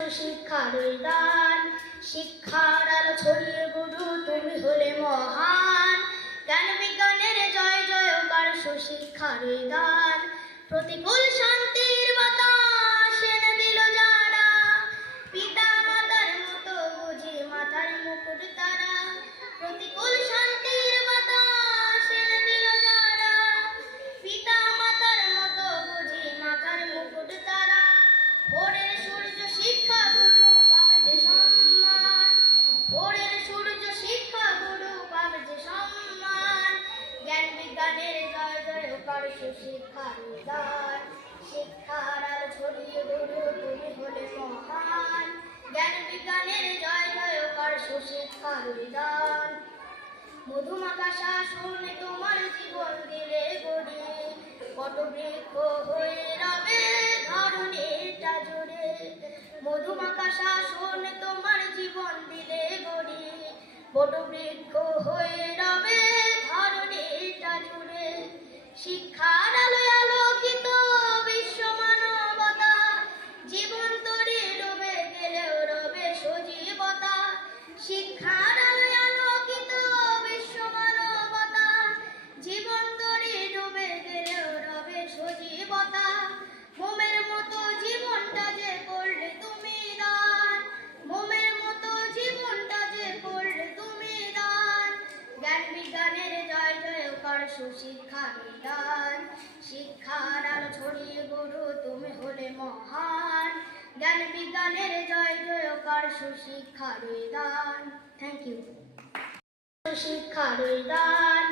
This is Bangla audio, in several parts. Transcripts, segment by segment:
শিক্ষার দান, শিক্ষার আলো ছড়িয়ে গুরু তুমি হলে মহান। জ্ঞান বিজ্ঞানের জয় জয়কার সুশিক্ষার দান, প্রতিকূল শান্তির বাতাস এনে দিল যারা, পিতা মাতার মতো বুঝি মাথার মুকুট তারা। প্রতিকূল শান্তির বাতাস এনে দিল যারা, পিতা মাতার মতো বুঝি মাথার মুকুট তারা। ভোরের সূর্য শিক্ষা গুরু পাবে যে সম্মান, ভোরের সূর্য শিক্ষা গুরু পাবে যে সম্মান। জ্ঞান বিজ্ঞানের জয় জয়কার সুশিক্ষার দান, শিক্ষার আলো ছড়িয়ে গুরু তুমি হলে মহান। জ্ঞান বিজ্ঞানের জয় জয়কার সুশিক্ষার দান। মধুমাখা শাসনে তোমার জীবন দিলে গড়ি, বটবৃক্ষ হয়ে রবে ধরণীটা জুড়ে। মধুমাখা শাসনে তোমার জীবন দিলে গড়ি, বটবৃক্ষ হয়ে রবে ধরণীটা জুড়ে। শিক্ষার আলোয় আলোকিত বিশ্ব মানবতা, জীবন তরি ডুবে গেলেও রবে সজীবতা। শিক্ষার আলোয় আলোকিত বিশ্ব মানবতা, জীবন তরি ডুবে গেলেও রবে সজীবতা। মোমের মতো জীবনটা যে করলে তুমি দান, মোমের মতো জীবনটা যে করলে তুমি দান। জ্ঞান বিজ্ঞানের জয় জয়কার সুশিক্ষার দান, শিক্ষার আলো ছড়িয়ে গুরু তুমি হলে মহান। জ্ঞান বিজ্ঞানের জয় জয়কার সুশিক্ষার দান। Thank you. শিক্ষার দান,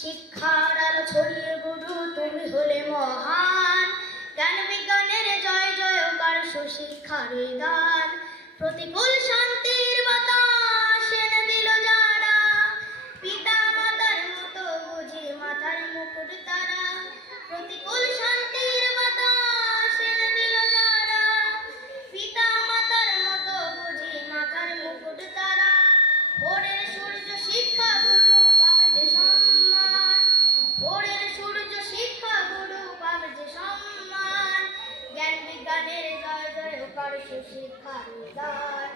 শিক্ষার আলো ছড়িয়ে গুরু তুমি হলে মহান। জ্ঞান বিজ্ঞানের জয় জয়কার সুশিক্ষার দান, প্রতিকূল শান্তির বাতাস এনে দিল যারা, পিতা মাতার মতো বুঝি মাথার মুকুট তারা। প্রতিকূল শান্তির বাতাস এনে দিল যারা, পিতা মাতার মতো বুঝি মাথার মুকুট তারা। ভোরের সূর্য শিক্ষা গুরু পাবে যে সম্মান, ভোরের সূর্য শিক্ষা গুরু পাবে যে সম্মান। জ্ঞান বিজ্ঞানের জয় জয়কার সুশিক্ষার দান,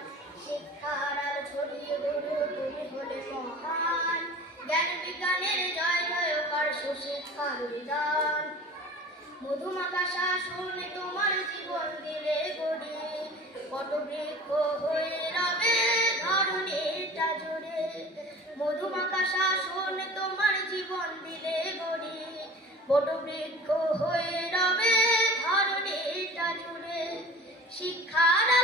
শিক্ষার আলো ছড়িয়ে গুরু তুমি হলে মহান। জ্ঞান বিজ্ঞানের জয় জয়কার সুশিক্ষার দান। মধুমাখা শাসনে তোমার জীবন দিলে গড়ি, বটবৃক্ষ হয়ে রবে ধরণীটা জুড়ে। মধুমাখা শাসনে তোমার জীবন দিলে গড়ি, বটবৃক্ষ হয়ে রবে ধরণীটা জুড়ে। শিক্ষার আলো